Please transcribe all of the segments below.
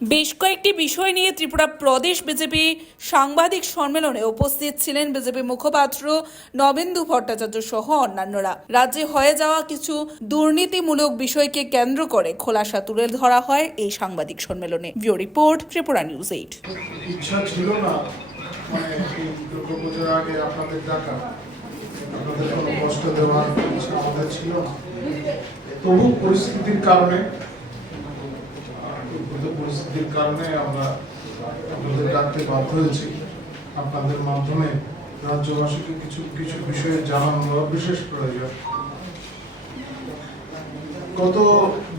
বেশ কয়েকটি বিষয় নিয়ে ত্রিপুরা প্রদেশ বিজেপি সাংবাদিক সম্মেলনে উপস্থিত ছিলেন বিজেপি মুখপাত্র নবেন্দু ভট্টাচার্য সহ অন্যান্যরা। রাজ্যে হয়ে যাওয়া কিছু দুর্নীতিমূলক বিষয়কে কেন্দ্র করে খোলাসা তুলে ধরা হয় এই সাংবাদিক সম্মেলনে। VO report, Tripura news eight. ইচ্ছা ছিল না মানে আপনাদের কষ্ট দেওয়ার ছিল তবু পরিস্থিতির কারণে উদ্ভূত পরিস্থিতির কারণে আমরা আপনাদের ডাকতে বাধ্য হয়েছি। আপনাদের মাধ্যমে রাজ্যবাসীকে কিছু কিছু বিষয়ে জানানো বিশেষ প্রয়োজন। গত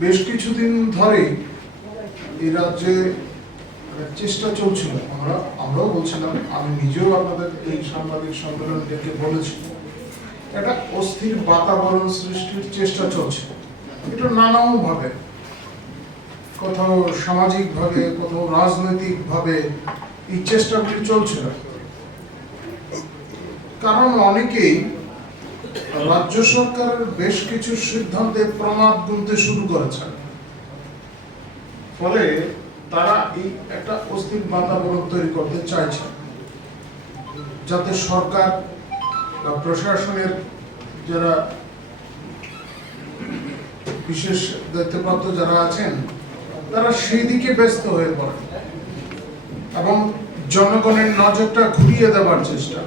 বেশ কিছুদিন ধরেই এই রাজ্যে চেষ্টা চলছিল। আমরা, আমরাও বলছিলাম, আমি নিজেও আপনাদের এই সাংবাদিক সম্মেলন ডেকে বলেছি, একটা অস্থির বাতাবরণ সৃষ্টির চেষ্টা চলছে। এটা নানান ভাবে কোথাও সামাজিক ভাবে কোথাও রাজনৈতিক ভাবে এই চেষ্টাগুলি চলছিল কারণ অনেকেই রাজ্য সরকারের বেশ কিছু সিদ্ধান্তে প্রমাদ গুনতে শুরু করেছেন ফলে তারা এই একটা অস্থির বাতাবরণ তৈরি করতে চাইছে। যাতে সরকার বা প্রশাসনের যারা বিশেষ দায়িত্বপ্রাপ্ত যারা আছেন তারা সেই দিকে ব্যস্ত হয়ে পড়ে। এবং জনগণের নজরটা ঘুরিয়ে দেওয়ার চেষ্টা।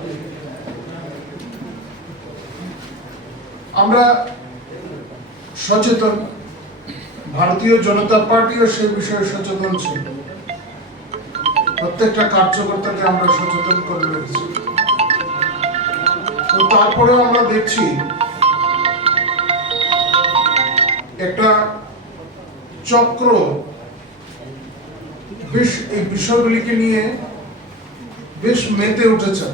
আমরা সচেতন, ভারতীয় জনতা পার্টিও সে বিষয়ে সচেতন ছিল। প্রত্যেকটা কার্যকর্তাকে আমরা সচেতন করে রেখেছি তো তারপরেও আমরা দেখছি, একটা চক্র বেশ, এই বিষয়গুলিকে নিয়ে বেশ মেতে উঠেছে।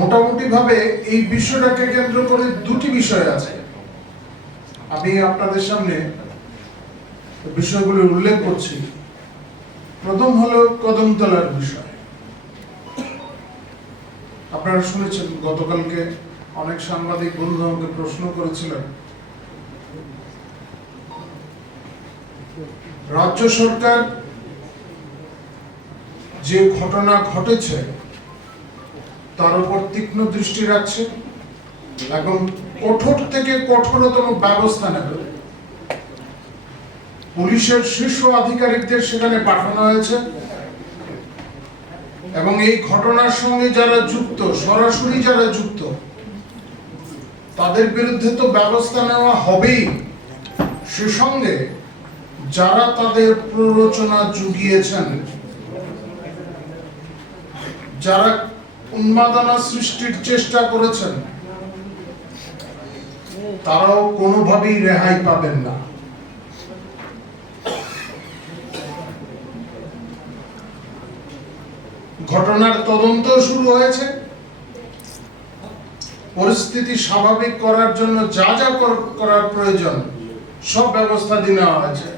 মোটামুটি ভাবে এই বিষয়টাকে কেন্দ্র করে দুটি বিষয় আছে। আমি আপনাদের সামনে বিষয়গুলি উল্লেখ করছি। প্রথম হলো কদমতলার বিষয়। আপনারা শুনেছেন, গতকালকে অনেক সাংবাদিক বন্ধু আমাকে প্রশ্ন করেছিলেন রাজ্য সরকার যে ঘটনা ঘটেছে, তার উপর তীক্ষ্ণ দৃষ্টি রাখছে এবং কঠোর থেকে কঠোরতম ব্যবস্থা নেবে। পুলিশের শীর্ষ আধিকারিকদের সেখানে পাঠানো হয়েছে এবং এই ঘটনার সঙ্গে যারা যুক্ত, সরাসরি যারা যুক্ত, তাদের বিরুদ্ধে তো ব্যবস্থা নেওয়া হবেই। সে সঙ্গে যারা তাদের প্ররোচনা জুগিয়েছেন, যারা উন্মাদনা সৃষ্টির চেষ্টা করেছেন, তারাও কোনোভাবেই রেহাই পাবেন না। ঘটনার তদন্ত শুরু হয়েছে। পরিস্থিতি স্বাভাবিক করার জন্য যা যা কর- করার প্রয়োজন, সব ব্যবস্থা দিয়ে নেওয়া হয়েছে।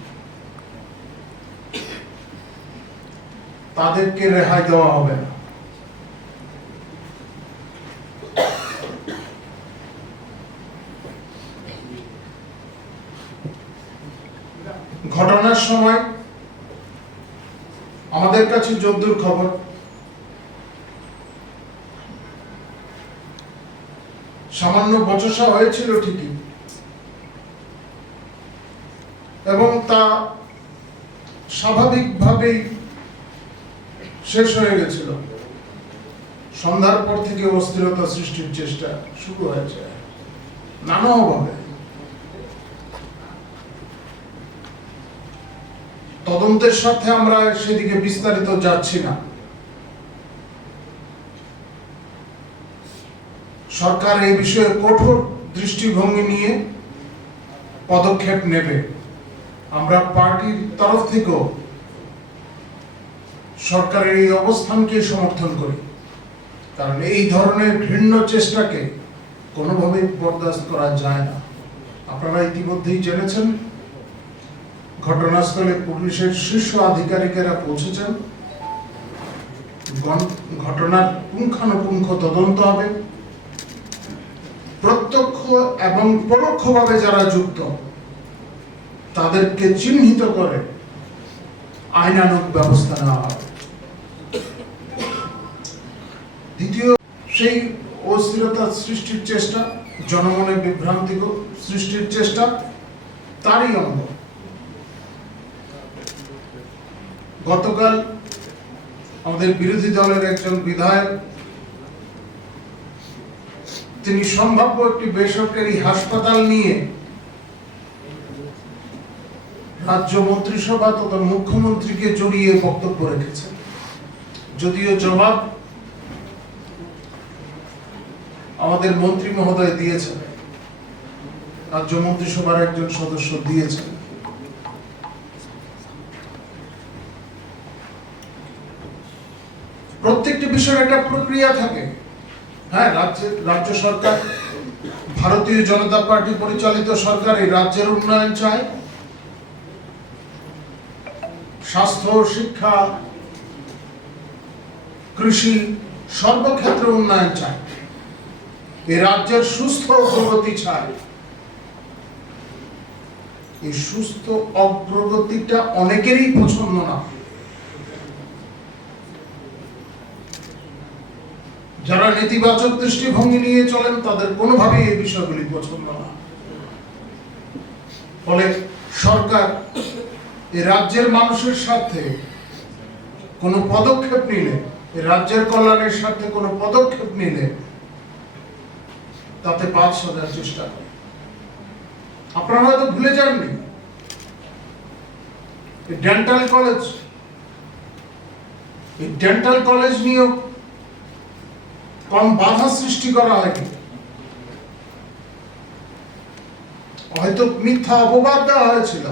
তাদেরকে রেহাই দেওয়া হবে। না ঘটনার সময় আমাদের কাছে যদ্দূর খবর। সামান্য বচসা হয়েছিল ঠিকই। এবং তা স্বাভাবিকভাবেই শেষ হয়ে গেছিল। সন্ধ্যার পর থেকে অস্থিরতা সৃষ্টির চেষ্টা শুরু হয়েছে। নানাভাবে। তদন্তের সাথে আমরা সেদিকে বিস্তারিত যাচ্ছি না। সরকার এই বিষয়ে কঠোর দৃষ্টিভঙ্গি নিয়ে পদক্ষেপ নেবে। আমরা পার্টির তরফ থেকেও সরকারের এই অবস্থানকে সমর্থন করি। কারণ এই ধরনের ঘৃণ্য চেষ্টাকে কোনোভাবেই বরদাস্ত করা যায় না। আপনারা ইতিমধ্যেই জেনেছেন, ঘটনাস্থলে পুলিশের শীর্ষ আধিকারিকেরা পৌঁছেছেন। ঘটনার পুঙ্খানুপুঙ্খ তদন্ত হবে। প্রত্যক্ষ এবং পরোক্ষভাবে যারা যুক্ত, তাদেরকে চিহ্নিত করে আইনানুগ ব্যবস্থা নেওয়া হবে। দ্বিতীয় সেই অস্থিরতা সৃষ্টির চেষ্টা, জনমনে বিভ্রান্তি গ- সৃষ্টির চেষ্টা, তারই অঙ্গ। গতকাল আমাদের বিরোধী দলের একজন বিধায়ক, তিনি সম্ভাব্য একটি বেসরকারি হাসপাতাল নিয়ে রাজ্য মন্ত্রিসভা তথা মুখ্যমন্ত্রীকে জড়িয়ে বক্তব্য রেখেছেন। যদিও জবাব আমাদের মন্ত্রী মহোদয় দিয়েছেন। রাজ্য মন্ত্রিসভার একজন সদস্য দিয়েছেন। প্রত্যেকটি বিষয়ের একটা প্রক্রিয়া থাকে। হ্যাঁ রাজ্য সরকার, ভারতীয় জনতা পার্টি পরিচালিত সরকার এই রাজ্যের উন্নয়ন চায়। স্বাস্থ্য, শিক্ষা, কৃষি সর্বক্ষেত্রে উন্নয়ন চায়। এ রাজ্যের সুস্থ অগ্রগতি চায় এই সুস্থ অগ্রগতিটা অনেকেরই পছন্দ না। যারা নেতিবাচক দৃষ্টিভঙ্গি নিয়ে চলেন, তাদের কোনোভাবেই এই বিষয়গুলি পছন্দ না। ফলে সরকার এই রাজ্যের মানুষের স্বার্থে কোনো পদক্ষেপ নিলে রাজ্যের কল্যাণের স্বার্থে কোনো পদক্ষেপ নিলে তাতে বাদ সাজার চেষ্টা করে। আপনারা হয়তো ভুলে যাননি ডেন্টাল কলেজ এই ডেন্টাল কলেজ নিয়েও কম বাধা সৃষ্টি করা হয়নি। হয়তো মিথ্যা অপবাদ দেওয়া হয়েছিল।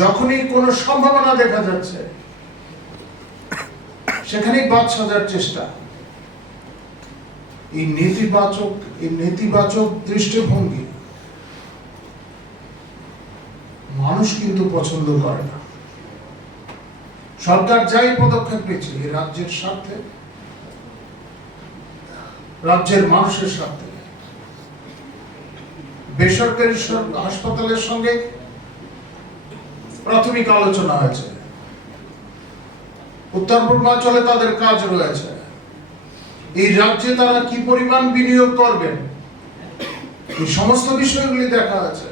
যখনই কোনো সম্ভাবনা দেখা যাচ্ছে, সেখানেই বাদ সাজার চেষ্টা। এই নেতিবাচক এই নেতিবাচক দৃষ্টিভঙ্গি মানুষ কিন্তু পছন্দ করে না। সরকার যাই পদক্ষেপ এই রাজ্যের স্বার্থে, রাজ্যের মানুষের স্বার্থে। বেসরকারি হাসপাতালের সঙ্গে প্রাথমিক আলোচনা হয়েছে উত্তর পূর্বাঞ্চলে তাদের কাজ রয়েছে। এই রাজ্যে তারা কি পরিমাণ বিনিয়োগ করবেন? এই সমস্ত বিষয়গুলি দেখা আছে।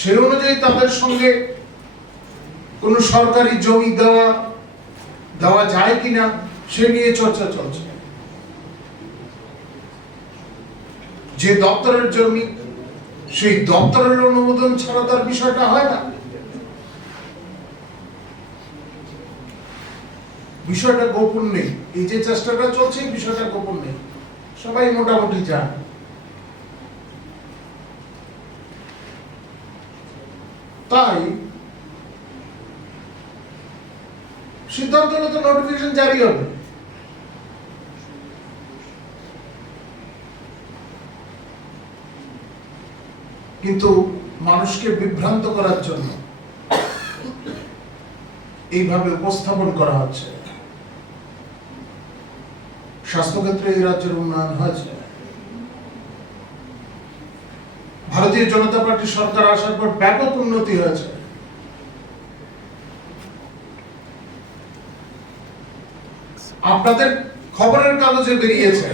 সেই অনুযায়ী তাদের সঙ্গে কোন সরকারি জমি দেওয়া দেওয়া যায় কিনা, সে নিয়ে চর্চা চলছে। যে দপ্তরের জমি, সেই দপ্তরের অনুমোদন ছাড়া তার বিষয়টা হয় না। বিষয়টা গোপন নেই। এই যে চেষ্টাটা চলছে বিষয়টা গোপন নেই। সবাই মোটামুটি জানে। তাই সিদ্ধান্ত হলে তো নোটিফিকেশন জারি হবে। কিন্তু মানুষকে বিভ্রান্ত করার জন্য এইভাবে উপস্থাপন করা হচ্ছে। স্বাস্থ্যক্ষেত্রে এই রাজ্যের উন্নয়ন হয়েছে। ভারতীয় জনতা পার্টি সরকার আসার পর ব্যাপক উন্নতি হয়েছে। আপনাদের খবরের কাগজে বেরিয়েছে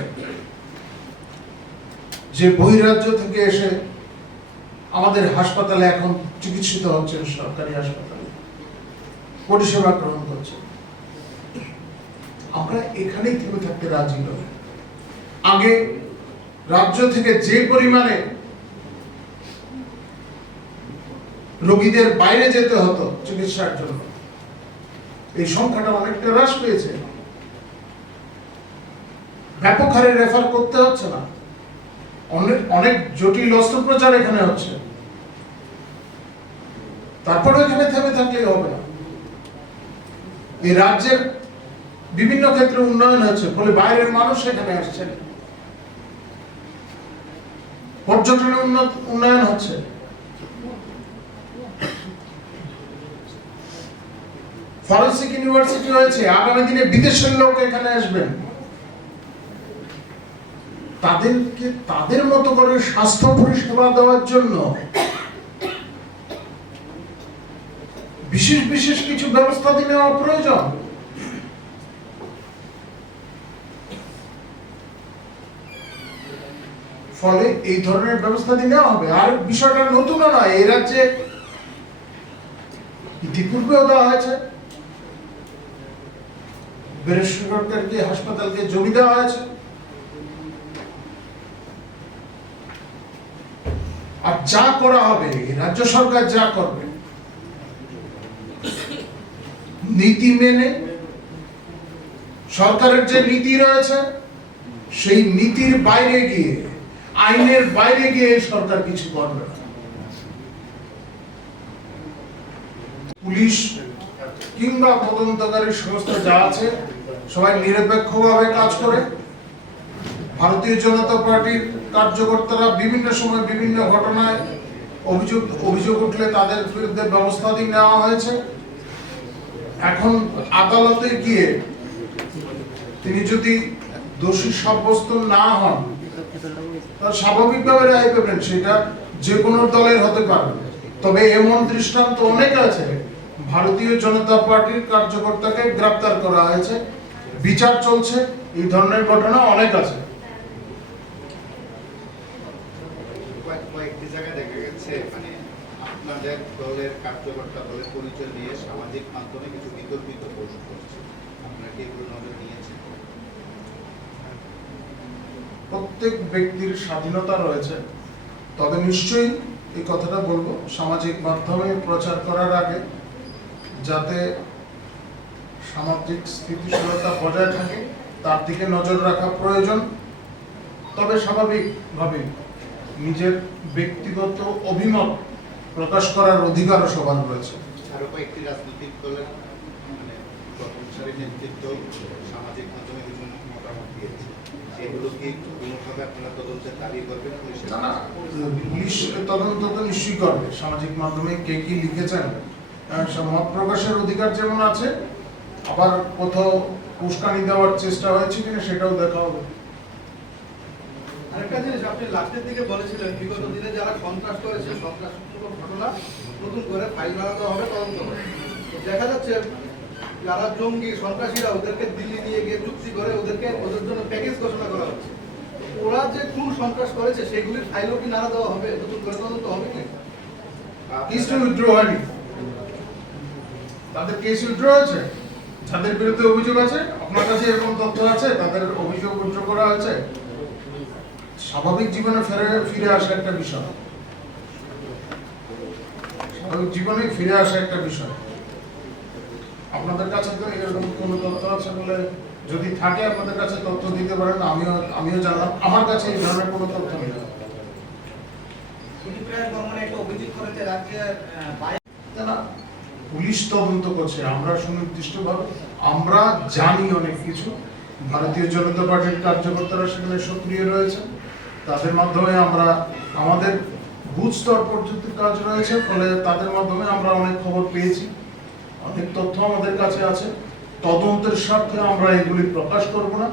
যে বহিরাজ্য থেকে এসে আমাদের হাসপাতালে এখন চিকিৎসিত হচ্ছেন সরকারি হাসপাতালে। পরিষেবা গ্রহণ করছে আমরা এখানেই থেমে থাকতে রাজি নই। আগে রাজ্য থেকে যে পরিমাণে রোগীদের বাইরে যেতে হতো চিকিৎসার জন্য, এই সংখ্যাটা অনেকটা হ্রাস পেয়েছে। ব্যাপক হারে রেফার করতে হচ্ছে না। অনেক অনেক জটিল অস্ত্রোপচার এখানে হচ্ছে। তারপরে এখানে থেমে থাকলেই হবে না। এই রাজ্যের বিভিন্ন ক্ষেত্রে উন্নয়ন হচ্ছে ফলে বাইরের মানুষ এখানে আসছেন পর্যটনের উন্নয়ন হচ্ছে। ফরেন্সিক ইউনিভার্সিটি হয়েছে আগামী দিনে বিদেশের লোক এখানে আসবেন। তাদেরকে, তাদের মতো করে স্বাস্থ্য পরিষেবা দেওয়ার জন্য বিশেষ বিশেষ কিছু ব্যবস্থা নেওয়া প্রয়োজন। ফলে এই ধরনের ব্যবস্থা নেওয়া হবে। আর বিষয়টা নতুন নয়, এই রাজ্যে ইতিপূর্বেও দেওয়া হয়েছে। বেরেশ্বরকারকে হাসপাতালকে জমি দেওয়া হয়েছে। আর যা করা হবে, রাজ্য সরকার যা করবে, নীতি মেনে সরকারের যে নীতি রয়েছে, সেই নীতির বাইরে গিয়ে আইনের বাইরে গিয়ে সরকার কিছু করবে না। পুলিশ কিংবা তদন্তকারী সংস্থা যা আছে, সবাই নিরপেক্ষভাবে কাজ করে। ভারতীয় জনতা পার্টির কার্যকর্তারা বিভিন্ন সময় বিভিন্ন ঘটনায় অভিযোগ অভিযোগ উঠলে তাদের বিরুদ্ধে ব্যবস্থাদি নেওয়া হয়েছে। এখন আদালতে গিয়ে তিনি যদি দোষী সাব্যস্ত না হন তাহলে স্বাভাবিকভাবে রায় পাবেন, সেটা যে কোনো দলের হতে পারে। তবে এমন দৃষ্টান্ত অনেক আছে, ভারতীয় জনতা পার্টির কার্যকর্তাকে গ্রেপ্তার করা হয়েছে। বিচার চলছে, এই ধরনের ঘটনা অনেক আছে কয়েক- কয়েকটি জায়গায় দেখা গেছে মানে আপনাদের দলের কার্যকর্তা দলের পরিচয় দিয়ে সামাজিক মাধ্যমে কিছু বিতর্কিত পোস্ট করছে আপনারা কি এগুলো নজর নিয়েছেন প্রত্যেক ব্যক্তির স্বাধীনতা রয়েছে, তবে নিশ্চয়ই এই কথাটা বলব, সামাজিক মাধ্যমে প্রচার করার আগে যাতে সামাজিক স্থিতিশীলতা বজায় থাকে, তার দিকে নজর রাখা প্রয়োজন। তবে স্বাভাবিকভাবে নিজের ব্যক্তিগত অভিমত প্রকাশ করার অধিকারও সবার রয়েছে। কয়েকটি রাজনৈতিক মানে সামাজিক মাধ্যমে মতামত দিয়েছে সেগুলো কি কোনোভাবে আপনারা তদন্তের দাবি করবেন না না। পুলিশ তদন্ত তো নিশ্চয়ই করবে। সামাজিক মাধ্যমে কে কি লিখেছেন মত প্রকাশের অধিকার যেমন আছে আবার কোথাও উস্কানি দেওয়ার চেষ্টা হয়েছে কিনা সেটাও দেখা হবে। আরেকটা জিনিস আপনি লাস্টের দিকে বলেছিলেন বিগত দিনে যারা সন্ত্রাস করেছে সন্ত্রাসমূলক ঘটনা নতুন করে ফাইল বানাতে হবে তদন্ত দেখা যাচ্ছে যারা জঙ্গি, সন্ত্রাসীরা ওদেরকে দিল্লি নিয়ে গিয়ে চুক্তি করে, ওদেরকে ওদের জন্য প্যাকেজ ঘোষণা করা হচ্ছে। ওরা যে কোন সন্ত্রাস করেছে, সেগুলির ফাইলও কি নাড়া দেওয়া হবে? নতুন করে তদন্ত হবে কি? তাদের কেস উইথড্র হয়েছে? যাদের বিরুদ্ধে অভিযোগ আছে? আপনার কাছে এরকম তথ্য আছে? তাদের অভিযোগ উইথড্র করা হয়েছে? স্বাভাবিক জীবনে ফিরে ফিরে আসা একটা বিষয়। স্বাভাবিক জীবনে ফিরে আসা একটা বিষয়। আপনাদের কাছে তো এরকম কোনো তথ্য আছে বলে যদি থাকে আপনাদের কাছে তথ্য দিতে পারেন আমিও আমিও জানলাম। আমার কাছে এই ধরনের কোনো তথ্য নেই। পুলিশ তদন্ত করছে। আমরা সুনির্দিষ্টভাবে আমরা জানি অনেক কিছু। ভারতীয় জনতা পার্টির কার্যকর্তারা সেখানে সক্রিয় রয়েছে তাদের মাধ্যমে আমরা আমাদের বুথ স্তর পর্যন্ত কাজ রয়েছে ফলে তাদের মাধ্যমে আমরা অনেক খবর পেয়েছি। অনেক তথ্য আমাদের কাছে আছে। তদন্তের স্বার্থে আমরা এগুলি প্রকাশ করব না।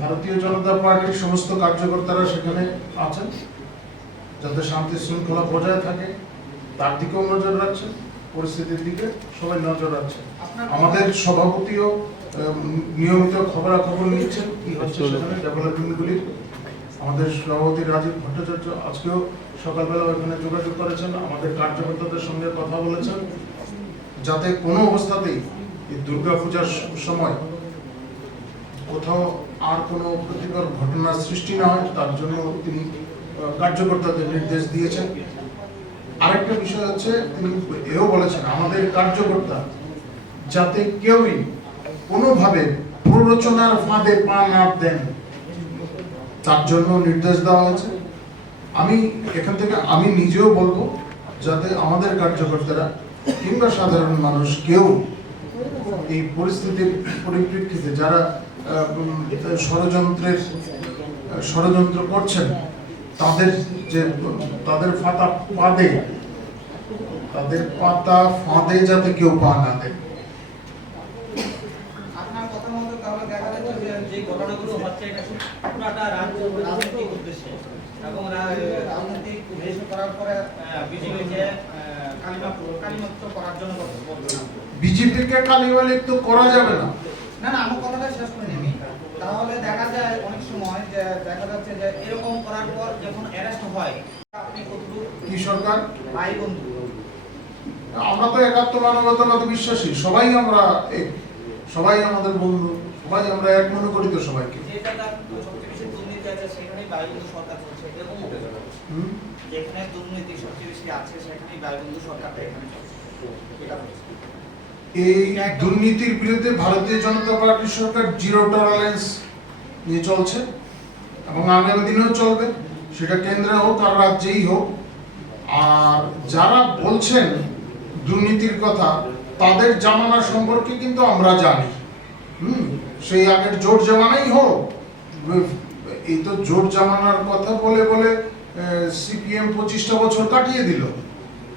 ভারতীয় জনতা পার্টির সমস্ত কার্যকর্তারা সেখানে আছেন। যাতে শান্তি শৃঙ্খলা বজায় থাকে তার দিকেও নজর রাখছে পরিস্থিতির দিকে সবাই নজর রাখছে আমাদের সভাপতিও নিয়মিত খবরাখবর নিচ্ছেন কি হচ্ছে সেখানে ডেভেলপমেন্টগুলির। আমাদের সভাপতি রাজীব ভট্টাচার্য আজকেও সকালবেলা ওখানে যোগাযোগ করেছেন আমাদের কার্যকর্তাদের সঙ্গে কথা বলেছেন। যাতে কোনো অবস্থাতেই এই দুর্গাপূজার সময় কোথাও আর কোনো ক্ষতিকর ঘটনার সৃষ্টি না হয়, তার জন্য তিনি কার্যকর্তাদের নির্দেশ দিয়েছেন। আরেকটা বিষয় হচ্ছে, তিনি এও বলেছেন, আমাদের কার্যকর্তা যাতে কেউই কোনোভাবে প্ররোচনার ফাঁদে পা না দেন, তার জন্য নির্দেশ দেওয়া হয়েছে। আমি এখান থেকে, আমি নিজেও বলব, যাতে আমাদের কার্যকর্তারা কিংবা সাধারণ মানুষ কেউ এই পরিস্থিতির পরিপ্রেক্ষিতে যারা ষড়যন্ত্রের ষড়যন্ত্র করছেন, তাদের যে, তাদের ফাতা পাদে তাদের পাতা ফাঁদে যাতে কেউ পা না দেয়। যে যে এবং রাজনৈতিক করার পরে বিজেপিকে কালিমা বিজেপিকে কালিমালিক তো করা যাবে না। না না আমার কথাটা শেষ করিনি আমি তাহলে দেখা যায় অনেক সময় যে দেখা যাচ্ছে যে এরকম করার পর যখন অ্যারেস্ট হয় আপনি কতটুকু কি সরকার? ভাই বন্ধু? আমরা তো একাত্ম মানবতাবাদে বিশ্বাসী সবাই আমরা সবাই আমাদের বন্ধু। সবাই আমরা এক মনে করি তো সবাইকে? যেখানে দুর্নীতি সবচেয়ে বেশি আছে সেখানেই। এই দুর্নীতির বিরুদ্ধে ভারতীয় জনতা পার্টির সরকার জিরো টলারেন্স নিয়ে চলছে এবং আগামী দিনেও চলবে। সেটা কেন্দ্রে হোক আর রাজ্যেই হোক। আর যারা বলছেন দুর্নীতির কথা তাদের জামানা সম্পর্কে কিন্তু আমরা জানি। হুম? সেই আগের জোর জামানাই হোক এই তো জোর জামানার কথা বলে বলে সিপিএম পঁচিশটা বছর কাটিয়ে দিল।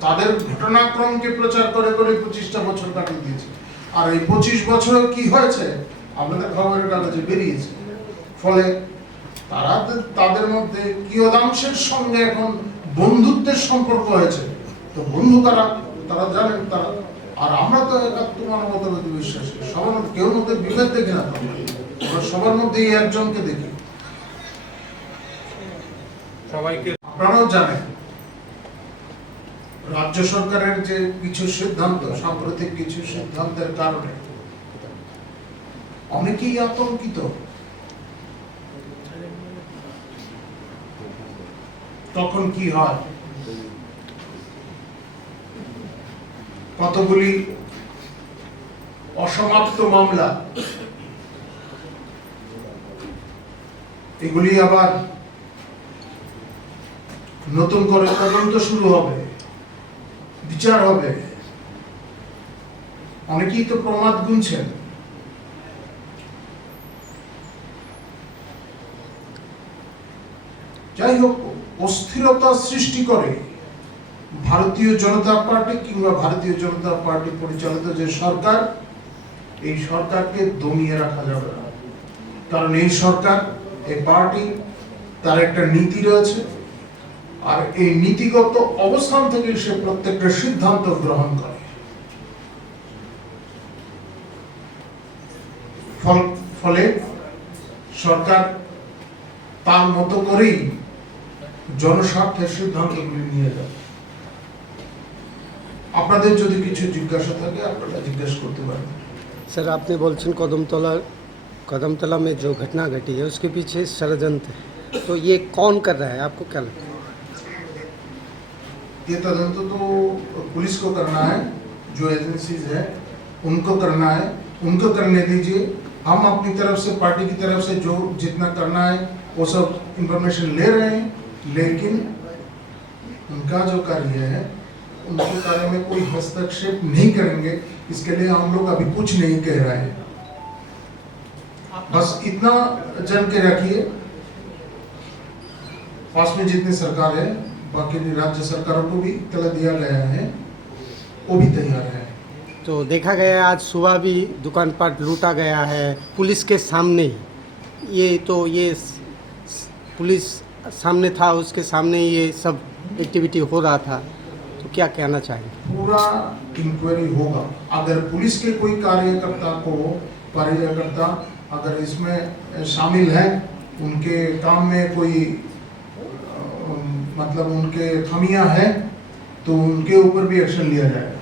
তাদের ঘটনাক্রমকে প্রচার করে করে পঁচিশটা বছর কাটিয়ে দিয়েছে। আর এই পঁচিশ বছরে কি হয়েছে, আপনাদের খবরের কাগজে বেরিয়েছে। ফলে তারা তাদের মধ্যে কিয়দাংশের সঙ্গে এখন বন্ধুত্বের সম্পর্ক হয়েছে। তো বন্ধু কারা তারা জানেন, তারা আর আমরা তো একাত্ম মানবতাবাদী বিশ্বাসী সবার মধ্যে কেউ মধ্যে বিভেদ দেখি না আমরা। সবার মধ্যেই একজনকে দেখি। সবাইকে আপনারাও জানেন রাজ্য সরকারের যে কিছু সিদ্ধান্ত সাম্প্রতিক কিছু সিদ্ধান্তের কারণে অনেকেই আতঙ্কিত। তখন কি হয়? কতগুলি অসমাপ্ত মামলা? এগুলি আবার নতুন করে তদন্ত শুরু হবে, বিচার হবে। অনেকেই তো প্রমাদ গুনছেন। যাই হোক, অস্থিরতা সৃষ্টি করে ভারতীয় জনতা পার্টি কিংবা ভারতীয় জনতা পার্টি পরিচালিত যে সরকার, এই সরকারকে দমিয়ে রাখা যাবে না। কারণ এই সরকার, এই পার্টি, তার একটা নীতি রয়েছে। আর এই নীতিগত অবস্থান থেকে সে প্রত্যেকটা সিদ্ধান্ত গ্রহণ করে। ফল- সরকার তার মতো করেই জনস্বার্থের সিদ্ধান্তগুলি নিয়ে যাবে। আপনাদের যদি কিছু জিজ্ঞাসা থাকে আপনারা জিজ্ঞাসা করতে পারেন सर आपने बोलछन कदमतला कदमतला में जो घटना घटी है उसके पीछे षडयंत्र है तो ये कौन कर रहा है आपको क्या लगता है ये तदंत तो पुलिस को करना है जो एजेंसीज है उनको करना है उनको करने दीजिए हम अपनी तरफ से पार्टी की तरफ से जो जितना करना है वो सब इंफॉर्मेशन ले रहे हैं लेकिन उनका जो कार्य है उनके कार्य में कोई हस्तक्षेप नहीं करेंगे, इसके लिए हम लोग अभी कुछ नहीं कह रहे हैं। बस इतना जन के रखिए। पास में जितनी सरकार है, बाकी राज्य सरकारों को भी इतला दिया गया है, वो भी तैयार है। तो देखा गया आज सुबह भी दुकान पर लूटा गया है, पुलिस के सामने। ही ये तो ये पुलिस सामने था, उसके सामने ये सब एक्टिविटी हो रहा था। तो क्या कहना चाहिए पूरा इंक्वायरी होगा। अगर पुलिस के कोई कार्यकर्ता को, कार्यकर्ता अगर इसमें शामिल है, उनके काम में कोई मतलब उनके खमियाँ हैं तो उनके ऊपर भी एक्शन लिया जाएगा।